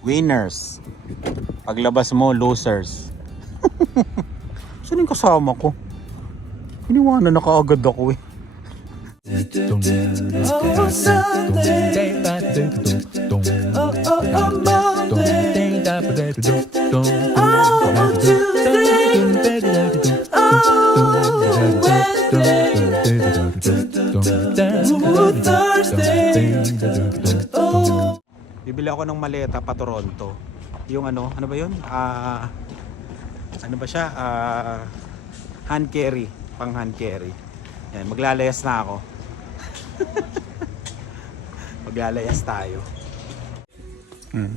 Winners. Paglabas mo, losers. Saan yung kasama ko? Iniwanan na kaagad ako eh. Bibili ako ng maleta pa Toronto. Yung ano ba yun? Ano ba siya? Hand carry, pang hand carry. Yan, maglalayas na ako. Maglalayas tayo.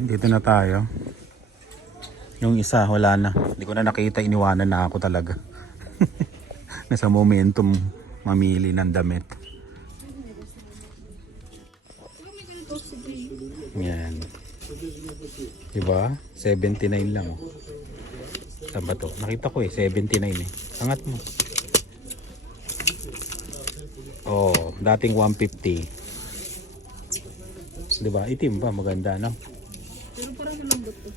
Dito na tayo. Yung isa wala na. Hindi ko na nakita, iniwanan na ako talaga. Nasa momentum mamili ng damit. Yan. Diba? 79 lang oh. Saan ba to? Nakita ko eh, 79 eh. Angat mo. Oh, dating 150. Diba? Itim ba? Maganda, no? Pero parang malambot to.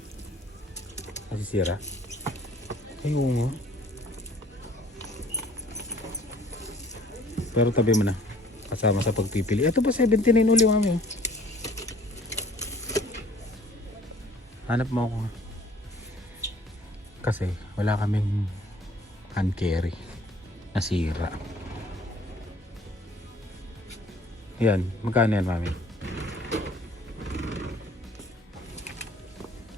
Masisira? Ay, oo nga. Pero tabi mo na. Kasama sa pagpipili. Ito ba 79 uli, mami? Oh. Hanap mo ako. Kasi wala kaming hand carry. Nasira. Yan. Magkano yan, mami?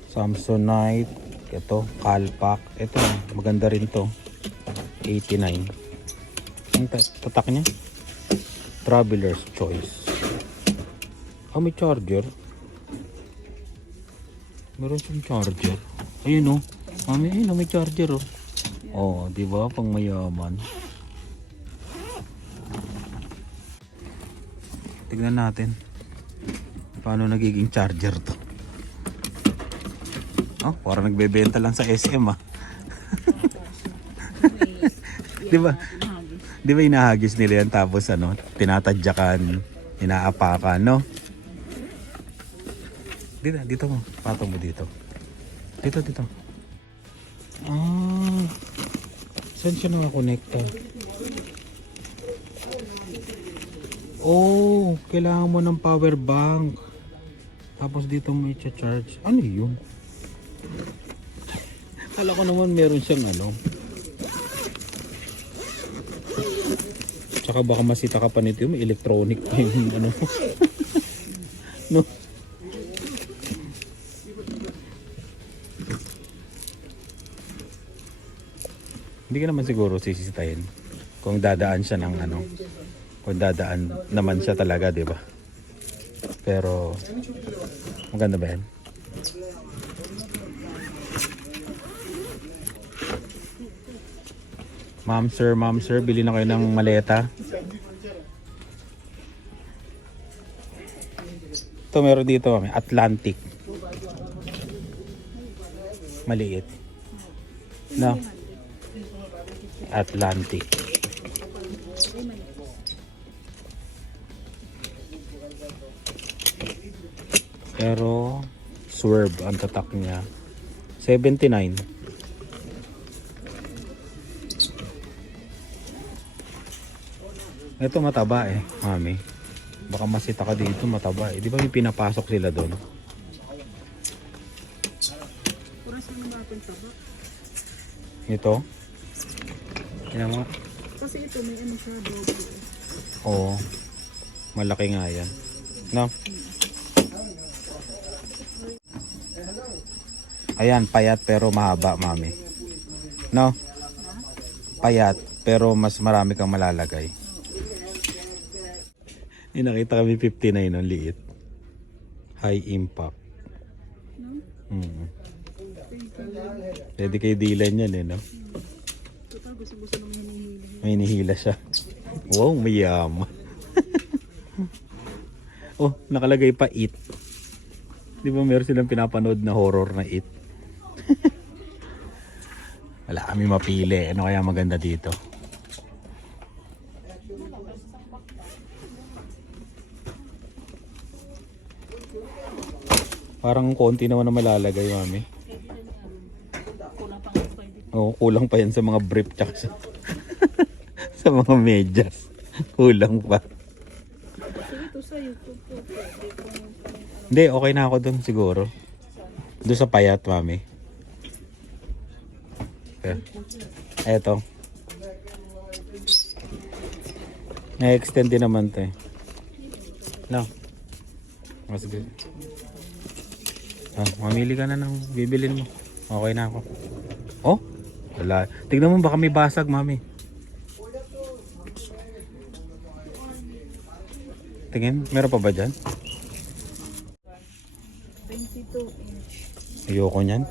Samsonite. Ito. Calpac. Ito. Maganda rin to. 89. Ang tatak niya. Traveler's Choice. Oh, may charger. Meron siyang charger. Ayun oh. Mami, ayun oh, may charger oh. Oh, di ba? Pang mayaman. Tignan natin. Paano nagiging charger to? Oh, parang nagbebenta lang sa SM ah. Di ba? Di ba inahagis nila yan tapos ano, tinatadyakan, inaapakan, no? Dito mo. Patong mo dito. Dito. Ah. Saan siya nakakonekta? Oh, kailangan mo ng power bank. Tapos dito mo i-charge. Ano yun? Kala ko naman meron siyang ano. Tsaka baka masita ka pa nito yung electronic pa yung ano. No? Hindi ka naman siguro sisitahin kung dadaan siya ng ano, kung dadaan naman siya talaga, di ba? Pero maganda ba yan? Ma'am sir, bili na kayo ng maleta. Ito meron dito, Atlantic. Maliit. No? Atlantic. Pero Swerve ang tatak niya. 79. Ito mataba eh, mami. Baka masita ka dito, mataba eh. Di ba may pinapasok sila doon? Parang saan natin taba? Ito? Yan mo. Kasi ito may ano siya, double. Oo. Malaki nga yan. No? Ayan, payat pero mahaba, mami. No? Payat pero mas marami kang malalagay. Nakita kami 59 no, liit. High impact. Pwede kay Dylan yan eh, no? May nihila siya. Wow, mayama. Oh, nakalagay pa It. Di ba meron silang pinapanood na horror na It? Wala kami mapili. Ano kaya maganda dito? Parang konti naman na malalagay, mami. Pwede na yan. Kulang pa nga pwede. Oo, kulang pa yan sa mga brief tsaka sa, sa mga medyas. Kulang pa. Sige, ito sa YouTube po. Pwede po yung Hindi, okay na ako dun siguro. Doon sa payat, mami. Okay. Eto. Na-extend din naman to eh. No. Mas good. Mamili ka na ng bibilin mo. Okay na ako. Oh, wala. Tignan mo baka may basag, mami. Tingin, meron pa ba dyan? 22 inch. Ayoko niyan.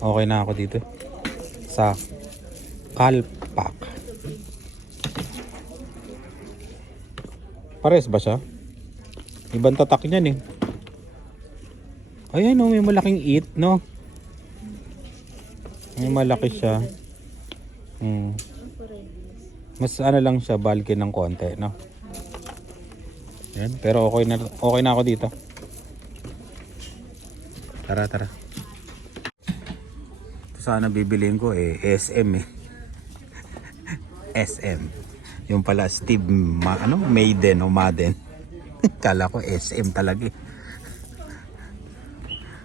Okay na ako dito. Sa Calpak. Pares ba siya? Ibang tatak niyan eh. Ayan oh, may malaking it, no? May malaki siya. Mas ano lang siya, bulky ng konti, no? Ayan, pero okay na ako dito. Tara. Ito sana bibiliin ko eh, SM eh. SM. Yung pala Steve Maiden o Madden. Kala ko SM talaga eh.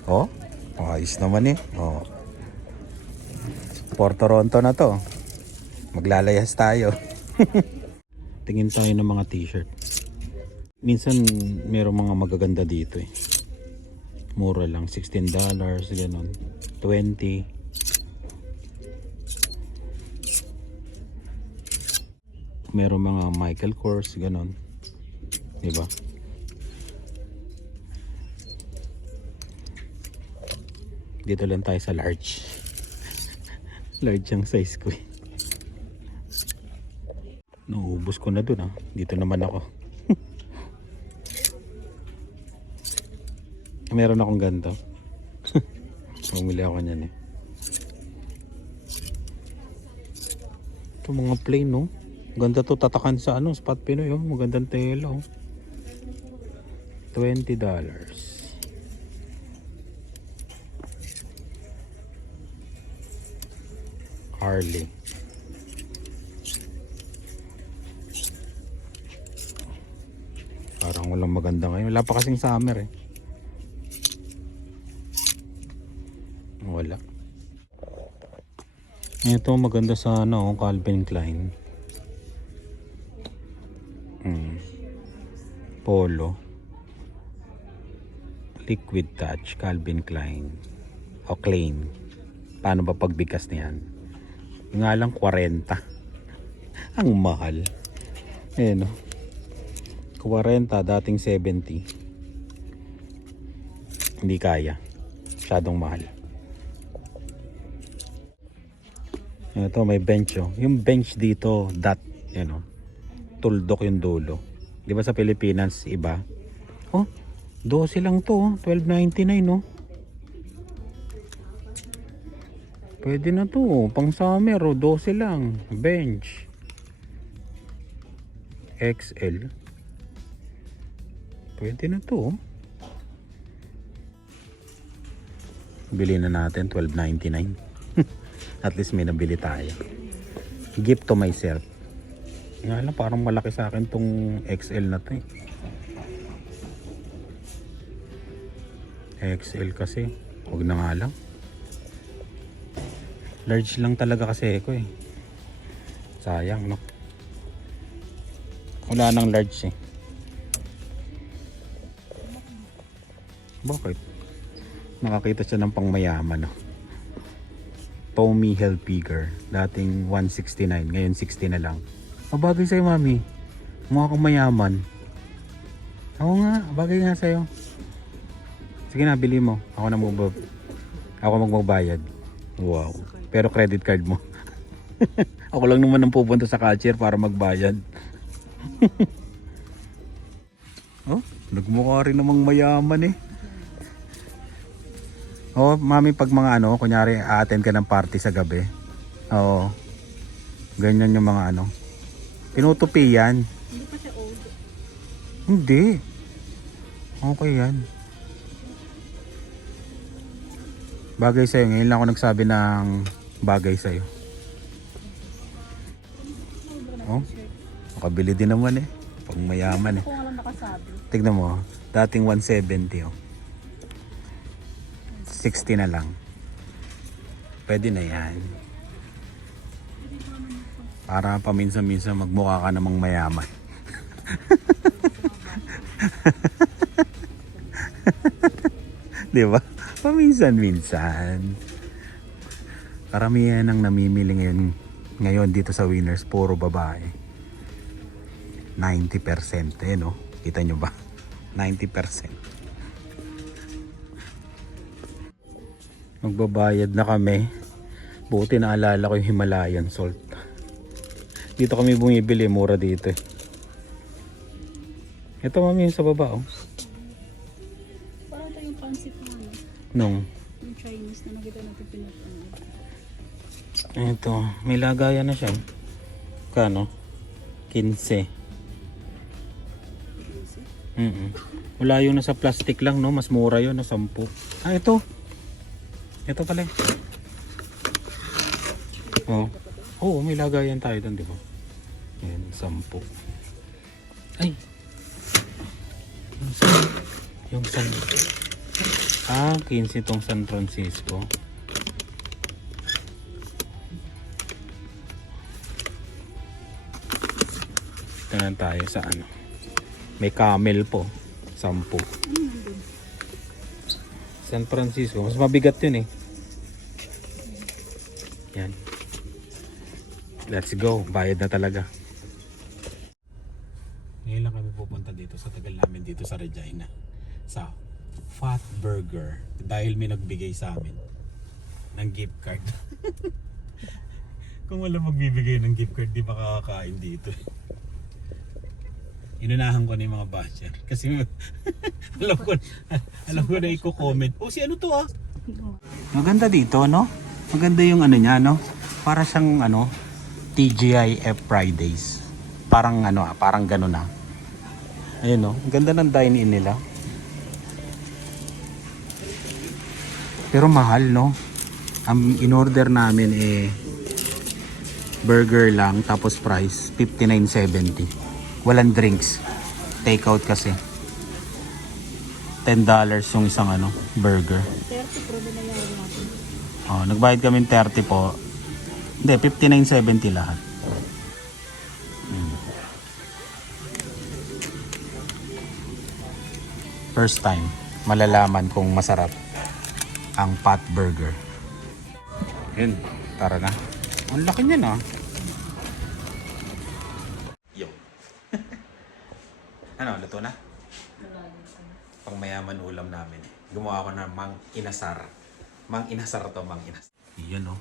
Oh, ayos naman eh. Oh. For Toronto na to. Maglalayas tayo. Tingin tayo ng mga t-shirt. Minsan merong mga magaganda dito eh. Mura lang, $16, ganun. 20. Merong mga Michael Kors, ganun. Diba? Dito lang tayo sa large. Large ang size ko eh. Naubos ko na dun ah. Dito naman ako. Meron akong ganito. Bumili ako niyan eh. Ito mga plain no. Ganda to, tatakan sa Spot Pinoy oh. Magandang tela oh. $20. Harley. Parang walang maganda ngayon. Wala pa kasing summer eh. Wala. Ito maganda sa Calvin Klein. Polo. Liquid Touch Calvin Klein. O Klein. Paano ba pagbigkas niyan? Yung nga lang 40. Ang mahal. Ayan o. 40, dating 70. Hindi kaya. Masyadong mahal. Ito may bench oh. Yung bench dito, yan oh. Tuldok yung dulo. Di ba sa Pilipinas iba? Oh, 12 lang to oh. $12.99 no. Pwede na to, pang summer oh. 12 lang. Bench. XL. Pwede na to oh. Bili na natin $12.99. At least may nabili tayo. Gift to myself. Nga lang parang malaki sa akin tong XL na to eh. XL kasi huwag na nga lang. Large lang talaga kasi ako eh. Sayang no. Wala nang large eh. Bakit? Nakakita siya ng pangmayaman no. Tommy Hilfiger. Dating 169. Ngayon 60 na lang. Bagay sa'yo mami. Mukha kang mayaman. Oo nga. Bagay nga sa'yo. Sige na, bili mo. Ako magbabayad. Wow. Pero credit card mo. Ako lang naman ang pupunta sa cashier para magbayad. Oh, nagmukha rin namang mayaman eh. Oh, mami, pag mga kunyari a-attend ka ng party sa gabi. Oo. Ganyan yung mga Pinutupi yan. Hindi pa siya old. Hindi. Okay yan. Bagay sa'yo. Ngayon lang ako nagsabi ng bagay sa'yo. Oh, makabili din naman eh. Pag mayaman eh. Ako nga lang nakasabi. Tignan mo, dating 170 oh. 60 na lang. Pwede na yan. Para paminsan-minsan magmukha ka namang mayaman. Di ba? Paminsan-minsan. Karamihan ng namimili ngayon dito sa Winners, puro babae. 90% eh, no? Kita nyo ba? 90%. Magbabayad na kami. Buti naalala ko yung Himalayan salt. Dito kami bumibili, mura dito eh. Ito mami yung sa baba oh. Parang ito yung pancit na ano. Nung Yung Chinese na nakita natin pinapanood. ito, may lagayan na siya. Kano? 15. Wala yung nasa plastic lang no, mas mura yun na 10. Ah, ito. Ito pala. Oh. Oo, may lagayan tayo doon, di ba? Ayan, 10. Ay. Yung San. Ah, 15 itong San Francisco. Ito tayo sa ano. May camel po. 10. San Francisco. Mas mabigat yun eh. Yan. Let's go. Bayad na talaga. Ngayon lang kami pupunta dito sa tagal namin dito sa Regina. Sa Fat Burger. Dahil may nagbigay sa amin ng gift card. Kung wala magbibigay ng gift card, di makakakain dito. Inunahan ko na yung mga basher. Kasi alam ko na i-comment. Oh, si ano to ah? Maganda dito, no? Maganda yung ano niya, no? Para siyang ano, TGIF Fridays. Parang ano ah, parang gano'n na. Ayun no, ang ganda ng dine-in nila. Pero mahal, no? Ang in-order namin eh burger lang tapos price 59.70. Walang drinks. Take out kasi. $10 yung isang ano, burger. 30 pro na lang natin. Oh, nagbayad kami 30 po. Hindi, 59.70 lahat. First time, malalaman kung masarap ang Fat Burger. Yun, tara na. Ang laki niya na. Yo. Ano, luto na? Pang mayaman ulam namin. Gumawa ko ng mang inasar. Mang inasar to, mang inasar. Yan oh.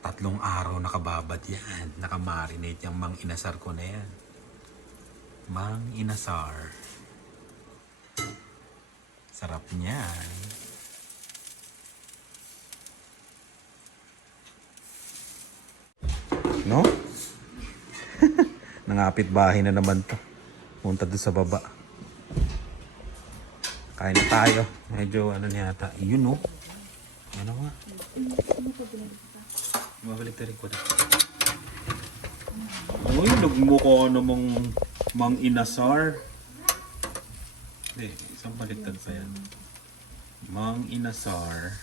3 araw nakababad yan. Nakamarinate yung mang inasar ko na yan. Mang inasar. Sarap niyan. No? Nangapit bahay na naman to. Punta doon sa baba. Kain na tayo. Medyo ano niyata. Yun no? Ano nga? Mabalik ko na. Uy, nagmukha namang mang inasar. Hindi, isang baliktad pa yan. Mang inasar.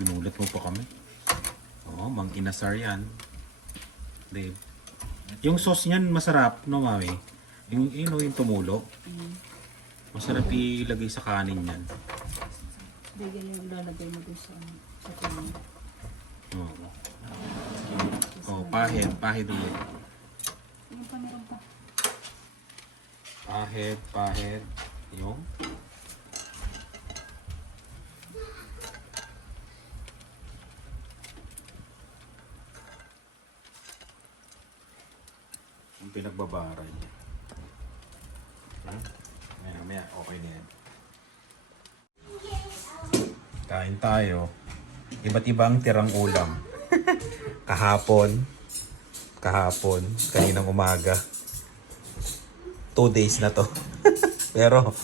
Ginulat mo pa kami. Oo, mang inasar yan. Dave. Yung sauce niyan masarap, no mami? Yung tumulo. Masarap ilagay sa kanin yan. Bigyan yung lalagay mo doon sa kanin. Oo. Oh, pahid. Pahid ulit. Yung pa meron pa. Pahid. Yung. Yung pinagbabaran niya. Maya, okay na yan. Kain tayo. Iba't ibang tirang ulam. Kahapon, kaninang umaga, 2 days na to. Pero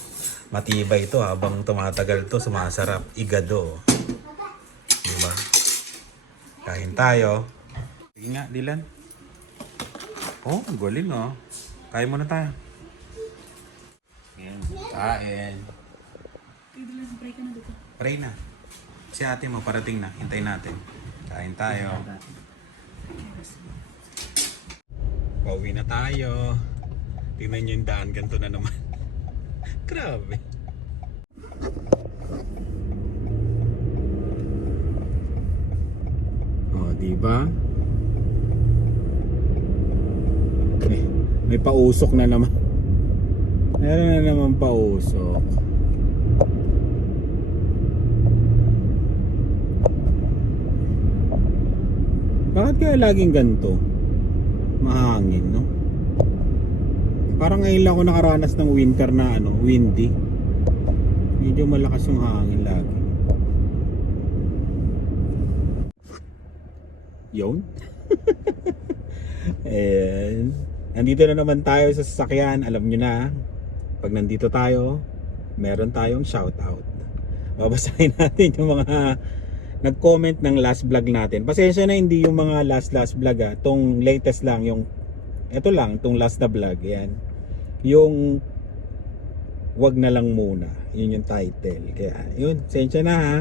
matibay ito habang tumatagal to, sumasarap. Igado. Diba? Kain tayo. Sige nga, Dylan. Oh, galing oh. Kain muna tayo. Yan, kain. Pray ka na dito. Pray na. Si ate mo parating na. Hintayin natin. Kain tayo. Pauwi na tayo. Tingnan nyo yung daan. Ganito na naman. Grabe. Oh, diba? May pausok na naman. Meron na naman pausok. Bakit kaya laging ganito? Mahangin, no? Parang ngayon lang ako nakaranas ng winter na windy. Medyo malakas yung hangin lagi. Yun. And nandito na naman tayo sa sasakyan. Alam nyo na, pag nandito tayo, meron tayong shoutout. Babasahin natin yung mga nag-comment ng last vlog natin. Pasensya na hindi yung mga last vlog Tong latest lang, yung ito lang, tong last na vlog. Yan. Yung wag na lang muna. Yun yung title. Kaya yun, pasensya na ha.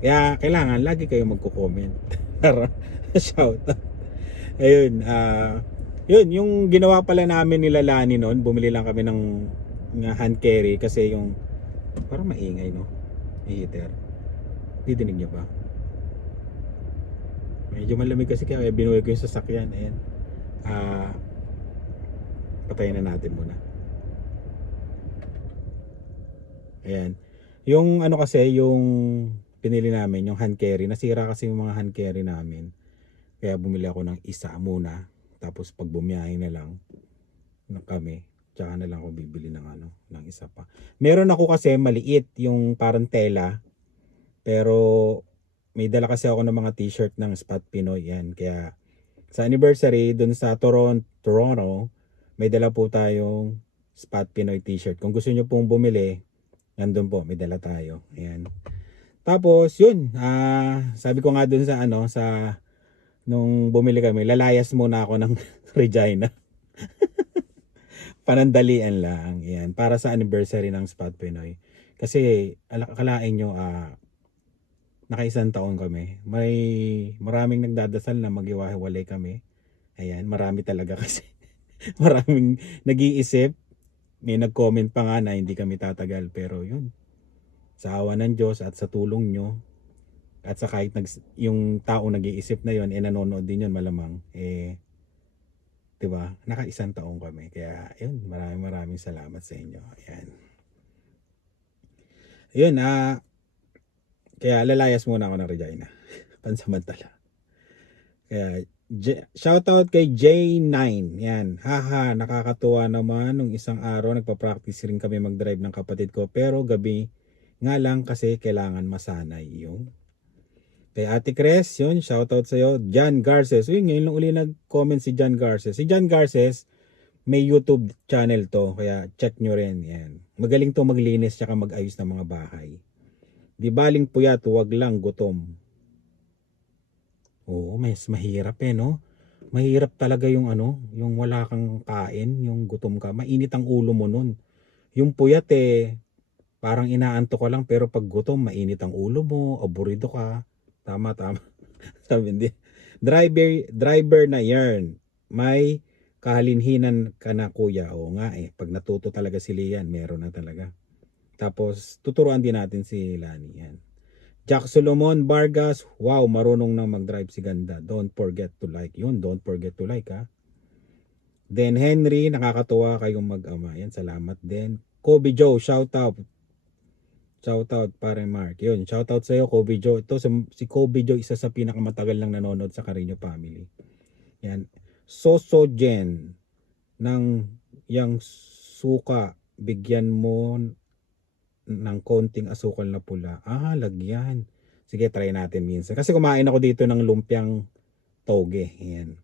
Kaya kailangan lagi kayo magko-comment para shoutout. Ayun, yun, yung ginawa pala namin nila Lani noon, bumili lang kami ng hand carry kasi yung parang maingay, no? Heater. Didinig niyo ba? Medyo malamig kasi kaya binuhay ko yung sasakyan. Ayan. Patayin na natin muna. Ayan. Yung kasi, yung pinili namin, yung hand carry. Nasira kasi yung mga hand carry namin. Kaya bumili ako ng isa muna. Tapos pag bumiyahe na lang kami, tsaka na lang ako bibili ng ng isa pa. Meron ako kasi maliit, yung parang tela. Pero may dala kasi ako ng mga t-shirt ng Spot Pinoy yan. Kaya sa anniversary dun sa Toronto, may dala po tayong Spot Pinoy t-shirt. Kung gusto nyo pong bumili, nandun po, may dala tayo. Ayan. Tapos yun, sabi ko nga dun sa nung bumili kami, lalayas muna ako ng Regina. Panandalian lang. Ayan, para sa anniversary ng Spot Pinoy. Kasi akalain nyo, naka-1 taon kami. Maraming nagdadasal na maghiwa-hiwalay kami. Ayan, marami talaga kasi. Maraming nag-iisip. May nag-comment pa nga na hindi kami tatagal. Pero yun, sa awa ng Diyos at sa tulong nyo, at sa kahit yung tao nag-iisip na yun, nanonood din yun malamang. Diba? Naka-1 taon kami. Kaya yun, maraming salamat sa inyo. Ayan. Yun, kaya lalayas muna ako ng Regina. Pansamantala. Kaya shoutout kay J9. Yan. Haha, nakakatuwa naman. Nung isang araw nagpa-practice rin kami mag-drive ng kapatid ko. Pero gabi nga lang kasi kailangan masanay yung. Kay Ate Cres, yun. Shoutout sa'yo. John Garces. Uy, ngayon lang uli nag-comment si John Garces. Si John Garces, may YouTube channel to. Kaya check nyo rin. Yan. Magaling to maglinis tsaka mag-ayos ng mga bahay. Di baling puyat, wag lang gutom. Oo, mas mahirap no? Mahirap talaga yung yung wala kang kain, yung gutom ka. Mainit ang ulo mo nun. Yung puyat parang inaanto ka lang, pero pag gutom, mainit ang ulo mo, aburido ka. Tama. Sabi hindi. Driver na yarn. May kahalinhinan ka na kuya. Oo nga pag natuto talaga si Lian, meron na talaga. Tapos, tuturuan din natin si Lani. Yan. Jack Solomon Vargas. Wow, marunong na mag-drive si Ganda. Don't forget to like. Yun, don't forget to like ha. Then Henry, nakakatuwa kayong mag-ama. Yan, salamat din. Kobe Joe, shout out. Shout out pare Mark. Yun, shout out sa'yo Kobe Joe. Ito si Kobe Joe, isa sa pinakamatagal lang nanonood sa Carino Family. Yan. Soso Jen ng yang suka, bigyan mo ng konting asukal na pula. Lagyan. Sige, try natin minsan. Kasi kumain ako dito ng lumpiang toge. Ayan.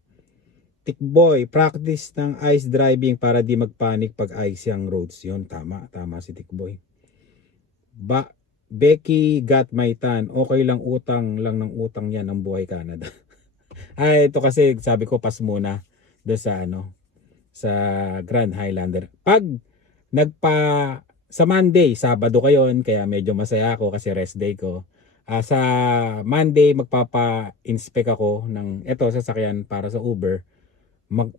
Tikboy, practice ng ice driving para di magpanik pag ice ang roads. Yun, tama si Tikboy. Becky got my tan. Okay lang ng utang yan ang buhay Canada. Ay, ito kasi sabi ko pas muna do sa sa Grand Highlander. Pag nagpa sa Monday, Sabado kayon, kaya medyo masaya ako kasi rest day ko. Sa Monday magpapa-inspect ako ng sasakyan para sa Uber.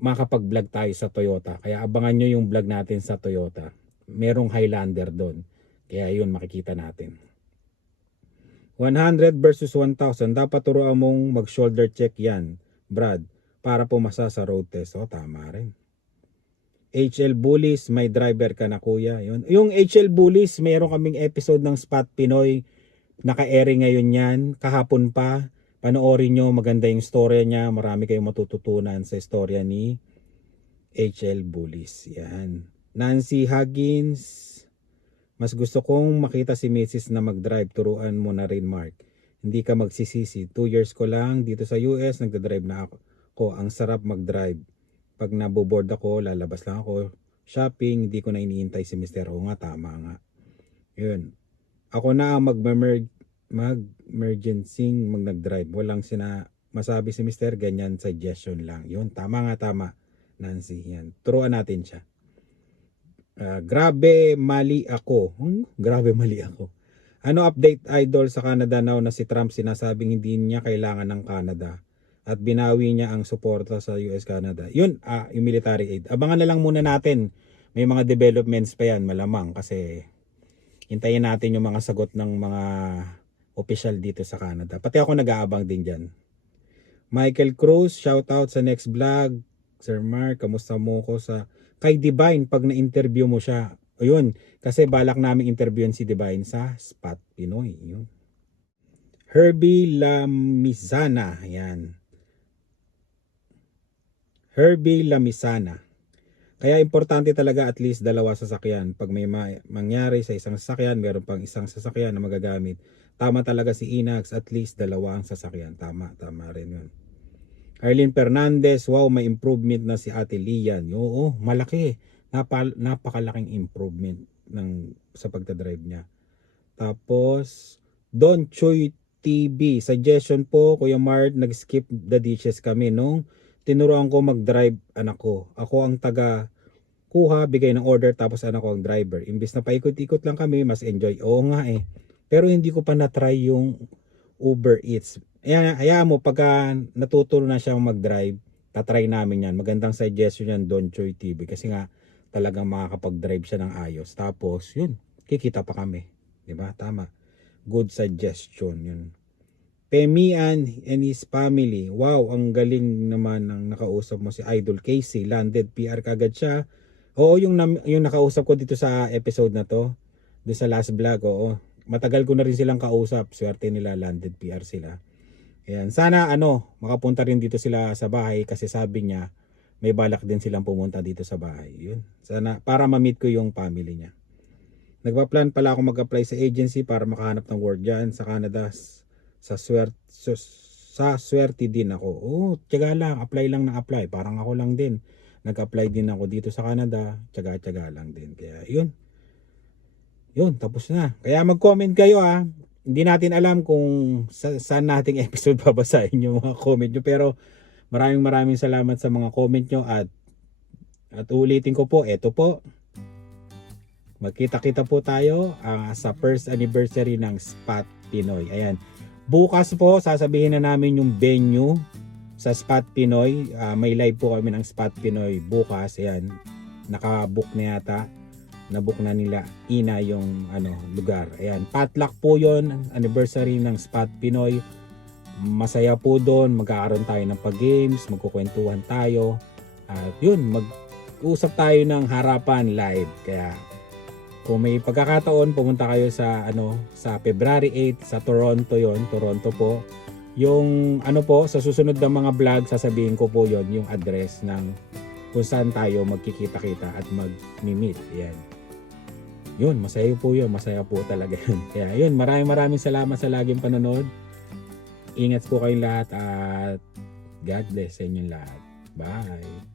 Makapag-vlog tayo sa Toyota. Kaya abangan nyo yung vlog natin sa Toyota. Merong Highlander doon. Kaya yun makikita natin. 100 versus 1,000. Dapat turuan mong mag-shoulder check yan, Brad, para pumasa sa road test. Tama rin. HL Bullies, may driver ka na kuya. Yun. Yung HL Bullies, mayroon kaming episode ng Spot Pinoy. Naka-airing ngayon yan. Kahapon pa. Panoorin nyo, maganda yung storya niya. Marami kayong matututunan sa storya ni HL Bullies. Yan. Nancy Huggins, mas gusto kong makita si Mrs. na mag-drive. Turuan mo na rin, Mark. Hindi ka magsisisi. 2 years ko lang dito sa US, nagda-drive na ako. Ang sarap mag-drive. Pag naboboard ako, lalabas lang ako. Shopping, hindi ko na iniintay si Mr. O nga, tama nga. Yun. Ako na ang mag-emergency nag-drive. Walang masabi si Mr. Ganyan, suggestion lang. Yun, tama, Nancy. Yan. Turuan natin siya. Grabe mali ako. Grabe mali ako. Ano update idol sa Canada now na si Trump sinasabing hindi niya kailangan ng Canada at binawi niya ang suporta sa US-Canada. Yun, yung military aid. Abangan na lang muna natin. May mga developments pa yan, malamang. Kasi hintayin natin yung mga sagot ng mga official dito sa Canada. Pati ako nag-aabang din dyan. Michael Cruz, shout out sa next vlog. Sir Mark, kamusta mo ko kay Divine pag na-interview mo siya. Ayun, kasi balak namin interviewin si Divine sa Spot Pinoy. Yun. Herbie Lamisana. Yan. Herbie Lamisana. Kaya importante talaga at least 2 sasakyan. Pag may mangyari sa isang sasakyan, meron pang isang sasakyan na magagamit. Tama talaga si Inax, at least 2 ang sasakyan. Tama rin yun. Arlene Fernandez, wow, may improvement na si Ate Lian. Oo, malaki. Napakalaking improvement sa pagdadrive niya. Tapos, Don Choy TV, suggestion po, Kuya Mart, nag-skip the dishes kami nung tinuruan ko mag-drive anak ko. Ako ang kuha, bigay ng order, tapos anak ko ang driver. Imbis na paikot-ikot lang kami, mas enjoy. Oo nga eh. Pero hindi ko pa na-try yung Uber Eats. Hayaan mo, pagka natuto na siya mag-drive, tatry namin yan. Magandang suggestion yan, Don Choy TV. Kasi nga, talagang makakapag-drive siya ng ayos. Tapos, yun, kikita pa kami. Diba? Tama. Good suggestion yun. Pemian and his family. Wow, ang galing naman ng nakausap mo si Idol Casey. Landed PR kagad siya. Oo, yung nakausap ko dito sa episode na to. Doon sa last vlog, oo. Matagal ko na rin silang kausap. Swerte nila, landed PR sila. Ayan. Sana makapunta rin dito sila sa bahay kasi sabi niya may balak din silang pumunta dito sa bahay. Yun. Sana para ma-meet ko yung family niya. Nagpa-plan pala ako mag-apply sa agency para makahanap ng work dyan sa Canada. Sa swerte din ako. Tiyaga lang, apply lang na apply. Parang ako lang din. Nag-apply din ako dito sa Canada. Tiyaga lang din. Kaya yun. Yun, tapos na. Kaya mag-comment kayo Hindi natin alam kung saan nating episode babasahin yung mga comment nyo. Pero maraming salamat sa mga comment nyo. At ulitin ko po, eto po. Magkita-kita po tayo sa first anniversary ng Spot Pinoy. Ayan. Bukas po, sasabihin na namin yung venue sa Spot Pinoy. May live po kami ng Spot Pinoy bukas. Ayan. Nakabook na yata. Nabook na nila Ina yung lugar. Ayan. Potluck po yon, anniversary ng Spot Pinoy. Masaya po doon. Magkakaroon tayo ng pag-games. Magkukwentuhan tayo. At yun, mag-usap tayo ng harapan live. Kaya kung may pagkakataon, pumunta kayo sa sa February 8 sa Toronto Toronto po. Yung sa susunod na mga vlog, sasabihin ko po yon yung address ng kung saan tayo magkikita-kita at mag-meet. Yan. Yun, masaya po yun. Masaya po talaga yun. Kaya yun, maraming salamat sa laging panonood. Ingat po kayong lahat at God bless sa inyong lahat. Bye!